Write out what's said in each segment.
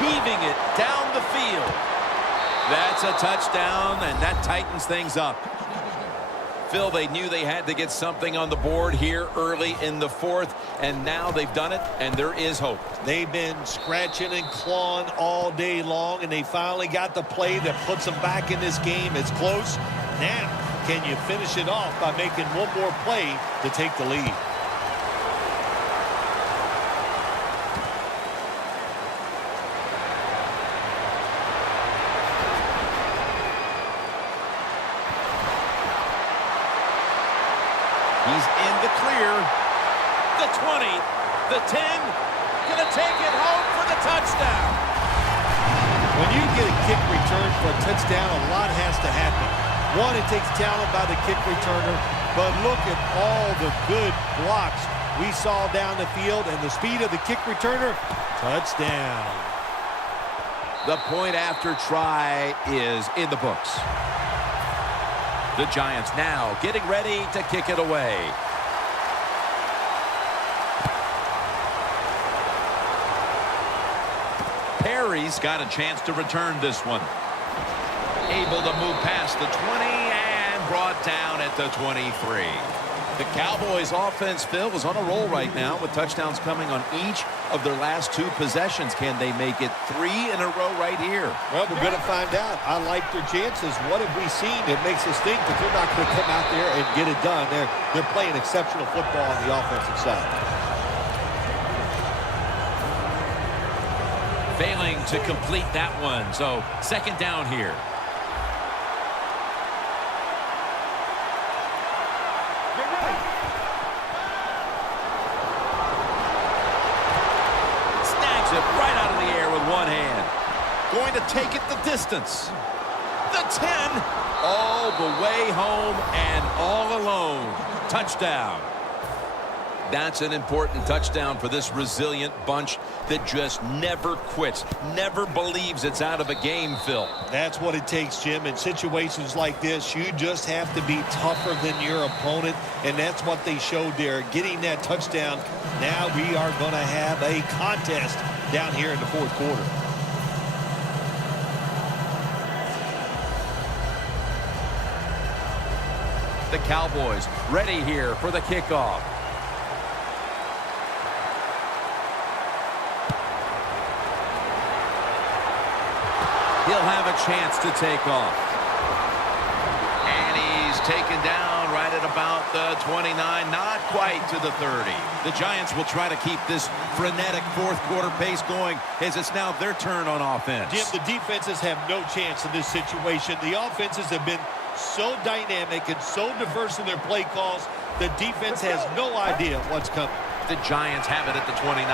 heaving it down the field. That's a touchdown, and that tightens things up. Phil, they knew they had to get something on the board here early in the fourth, and now they've done it, and there is hope. They've been scratching and clawing all day long, and they finally got the play that puts them back in this game. It's close. Now, can you finish it off by making one more play to take the lead? He's in the clear. The 20, the 10, gonna take it home for the touchdown. When you get a kick return for a touchdown, a lot has to happen. One, it takes talent by the kick returner, but look at all the good blocks we saw down the field and the speed of the kick returner. Touchdown. The point after try is in the books. The Giants now getting ready to kick it away. Perry's got a chance to return this one. Able to move past the 20 and brought down at the 23. The Cowboys offense, Phil, is on a roll right now with touchdowns coming on each of their last two possessions. Can they make it 3 in a row right here? Well, we're going to find out. I like their chances. What have we seen that makes us think that they're not going to come out there and get it done? They're playing exceptional football on the offensive side. Failing to complete that one, so second down here. Right out of the air with one hand. Going to take it the distance. The 10. All the way home and all alone. Touchdown. That's an important touchdown for this resilient bunch that just never quits, never believes it's out of a game, Phil. That's what it takes, Jim. In situations like this, you just have to be tougher than your opponent, and that's what they showed there, getting that touchdown. Now we are going to have a contest down here in the fourth quarter. The Cowboys ready here for the kickoff. He'll have a chance to take off. And he's taken down right at about the 29, not quite to the 30. The Giants will try to keep this frenetic fourth quarter pace going as it's now their turn on offense. Jim, the defenses have no chance in this situation. The offenses have been so dynamic and so diverse in their play calls, the defense has no idea what's coming. The Giants have it at the 29.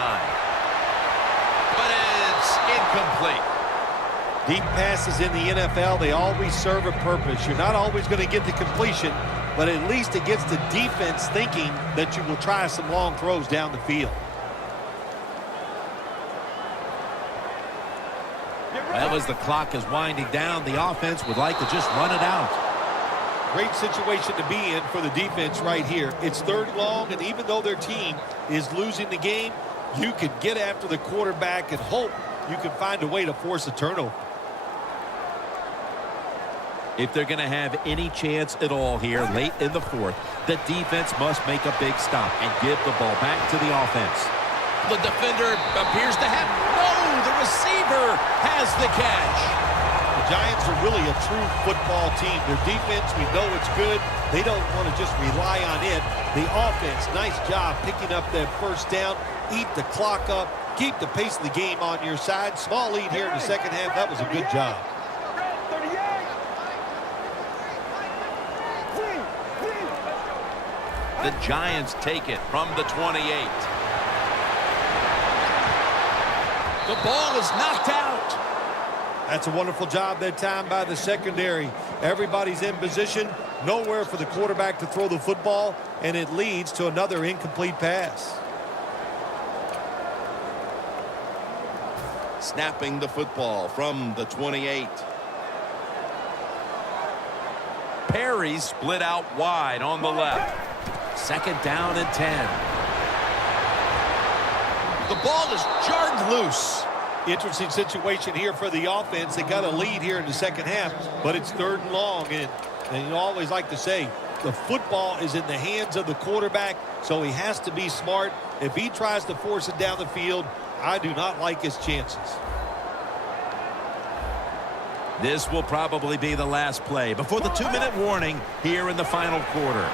But it's incomplete. Deep passes in the NFL, they always serve a purpose. You're not always going to get the completion, but at least it gets the defense thinking that you will try some long throws down the field. Well, as the clock is winding down, the offense would like to just run it out. Great situation to be in for the defense right here. It's third and long, and even though their team is losing the game, you can get after the quarterback and hope you can find a way to force a turnover. If they're going to have any chance at all here late in the fourth, the defense must make a big stop and give the ball back to the offense. The defender appears to have... No, the receiver has the catch. The Giants are really a true football team. Their defense, we know it's good. They don't want to just rely on it. The offense, nice job picking up that first down, eat the clock up, keep the pace of the game on your side. Small lead here in the second half. That was a good job. The Giants take it from the 28. The ball is knocked out. That's a wonderful job that time by the secondary. Everybody's in position, nowhere for the quarterback to throw the football, and it leads to another incomplete pass. Snapping the football from the 28. Perry split out wide on the left. Second down and 10. The ball is jarred loose. Interesting situation here for the offense. They got a lead here in the second half, but it's 3rd and long. And you always like to say, the football is in the hands of the quarterback, so he has to be smart. If he tries to force it down the field, I do not like his chances. This will probably be the last play before the 2-minute warning here in the final quarter.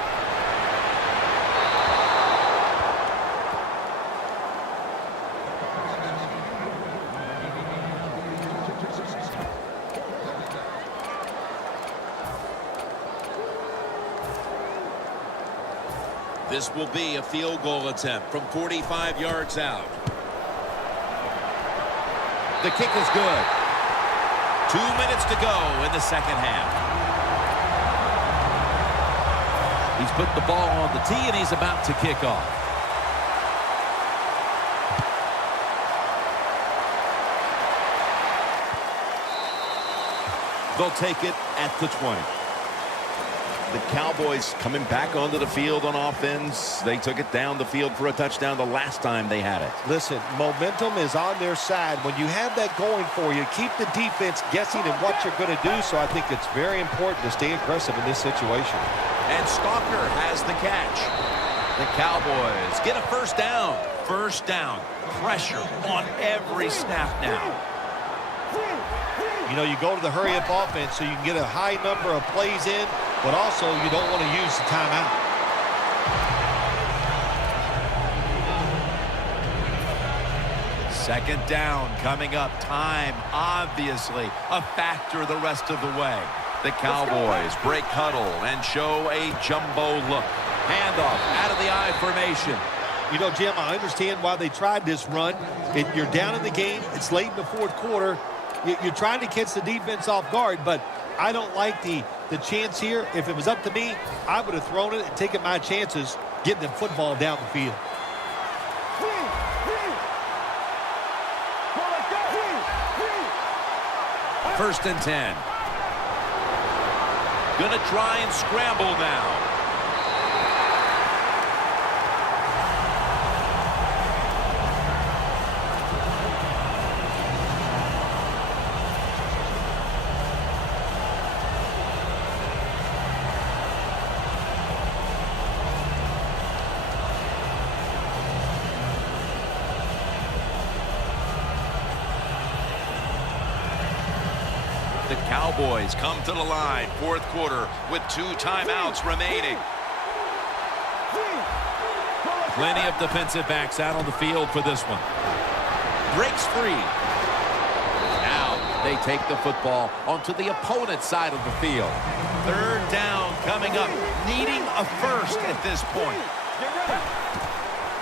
This will be a field goal attempt from 45 yards out. The kick is good. 2 minutes to go in the second half. He's put the ball on the tee, and he's about to kick off. They'll take it at the 20. The Cowboys coming back onto the field on offense. They took it down the field for a touchdown the last time they had it. Listen, momentum is on their side. When you have that going for you, keep the defense guessing at what you're going to do. So I think it's very important to stay aggressive in this situation. And Stalker has the catch. The Cowboys get a first down. First down. Pressure on every snap now. You know, you go to the hurry-up offense so you can get a high number of plays in, but also you don't want to use the timeout. Second down coming up. Time, obviously, a factor the rest of the way. The Cowboys break huddle and show a jumbo look. Handoff out of the I formation. You know, Jim, I understand why they tried this run. You're down in the game. It's late in the 4th quarter. You're trying to catch the defense off guard, but I don't like the chance here. If it was up to me, I would have thrown it and taken my chances getting the football down the field. First and 10. Gonna try and scramble now. The Cowboys come to the line, 4th quarter, with 2 timeouts remaining. Plenty of defensive backs out on the field for this one. Breaks free. Now they take the football onto the opponent's side of the field. 3rd down coming up, needing a first at this point.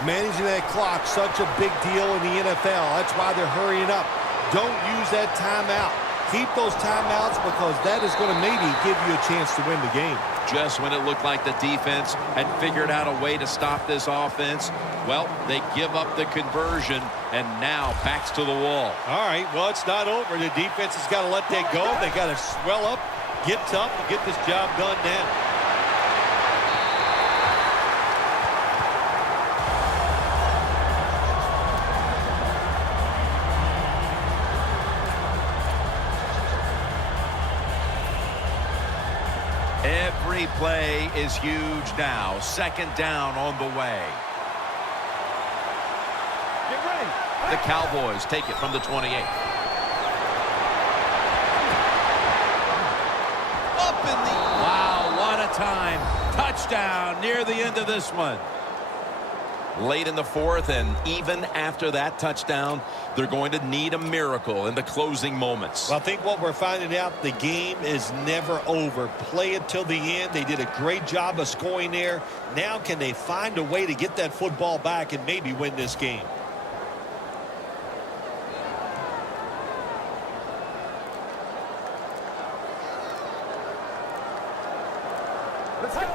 Managing that clock, such a big deal in the NFL. That's why they're hurrying up. Don't use that timeout. Keep those timeouts because that is going to maybe give you a chance to win the game. Just when it looked like the defense had figured out a way to stop this offense, well, they give up the conversion, and now backs to the wall. All right, well, it's not over. The defense has got to let that go. They got to swell up, get tough, and get this job done now. Every play is huge now. 2nd down on the way. Get ready. The Cowboys take it from the 28. Up in the... Wow, what a time. Touchdown near the end of this one. Late in the 4th, and even after that touchdown, they're going to need a miracle in the closing moments. Well, I think what we're finding out, the game is never over. Play it till the end. They did a great job of scoring there. Now can they find a way to get that football back and maybe win this game? Let's go.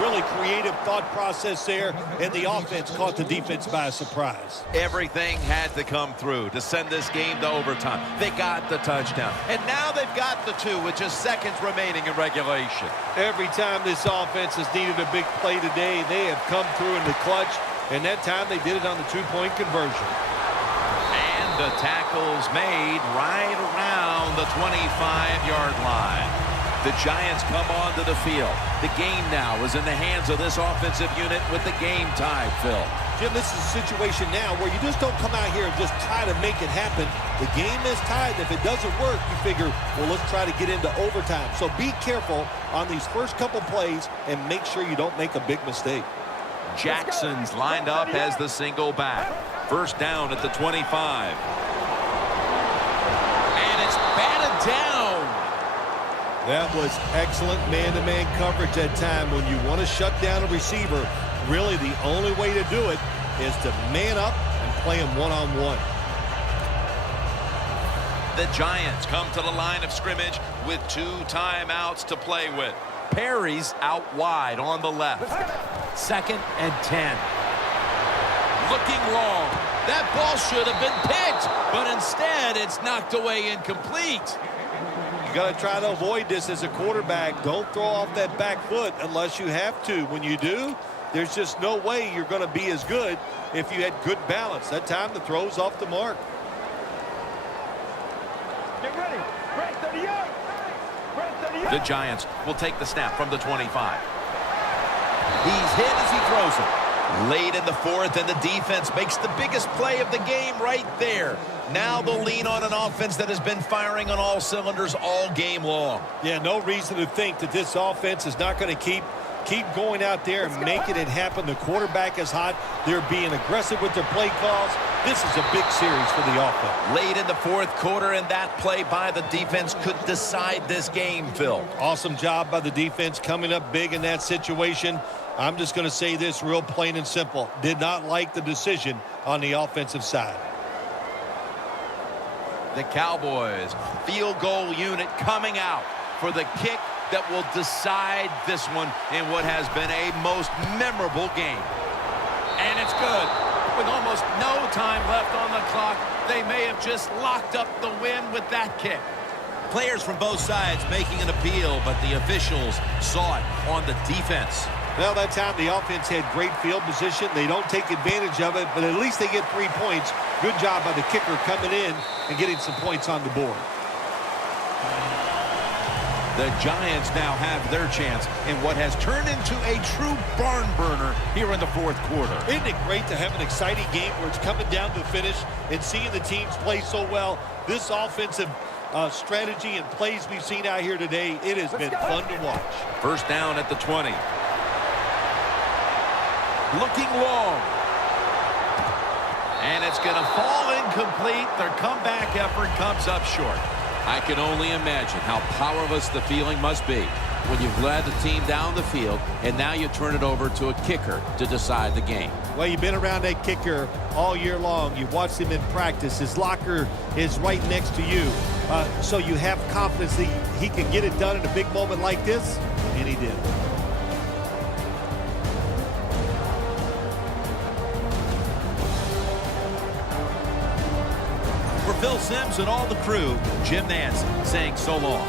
Really creative thought process there, and the offense caught the defense by surprise. Everything had to come through to send this game to overtime. They got the touchdown, and now they've got the 2 with just seconds remaining in regulation. Every time this offense has needed a big play today, they have come through in the clutch. And that time they did it on the two-point conversion. And the tackle's made right around the 25-yard line. The Giants come onto the field. The game now is in the hands of this offensive unit with the game tied, Phil. Jim, this is a situation now where you just don't come out here and just try to make it happen. The game is tied. If it doesn't work, you figure, well, let's try to get into overtime. So be careful on these first couple plays and make sure you don't make a big mistake. Jackson's lined up as the single back. First down at the 25. And it's batted down. That was excellent man-to-man coverage that time. When you want to shut down a receiver, really the only way to do it is to man up and play him one-on-one. The Giants come to the line of scrimmage with 2 timeouts to play with. Perry's out wide on the left. 2nd and 10. Looking long. That ball should have been picked, but instead it's knocked away incomplete. You got to try to avoid this as a quarterback. Don't throw off that back foot unless you have to. When you do, there's just no way you're going to be as good if you had good balance. That time the throw's off the mark. Get ready. Red 38. Red 38. The Giants will take the snap from the 25. He's hit as he throws it. Late in the 4th, and the defense makes the biggest play of the game right there. Now they'll lean on an offense that has been firing on all cylinders all game long. Yeah, no reason to think that this offense is not going to keep going out there and making it happen. The quarterback is hot. They're being aggressive with their play calls. This is a big series for the offense. Late in the 4th quarter, and that play by the defense could decide this game, Phil. Awesome job by the defense coming up big in that situation. I'm just going to say this real plain and simple. Did not like the decision on the offensive side. The Cowboys field goal unit coming out for the kick that will decide this one in what has been a most memorable game. And it's good. With almost no time left on the clock, they may have just locked up the win with that kick. Players from both sides making an appeal, but the officials saw it on the defense. Well, that time the offense had great field position. They don't take advantage of it, but at least they get 3 points. Good job by the kicker coming in and getting some points on the board. The Giants now have their chance in what has turned into a true barn burner here in the 4th quarter. Isn't it great to have an exciting game where it's coming down to the finish and seeing the teams play so well? This offensive strategy and plays we've seen out here today, it has been fun to watch. First down at the 20. Looking long. And it's going to fall incomplete. Their comeback effort comes up short. I can only imagine how powerless the feeling must be when you've led the team down the field and now you turn it over to a kicker to decide the game. Well, you've been around that kicker all year long. You've watched him in practice. His locker is right next to you. So you have confidence that he can get it done in a big moment like this, and he did. For Phil Simms and all the crew, Jim Nance saying so long.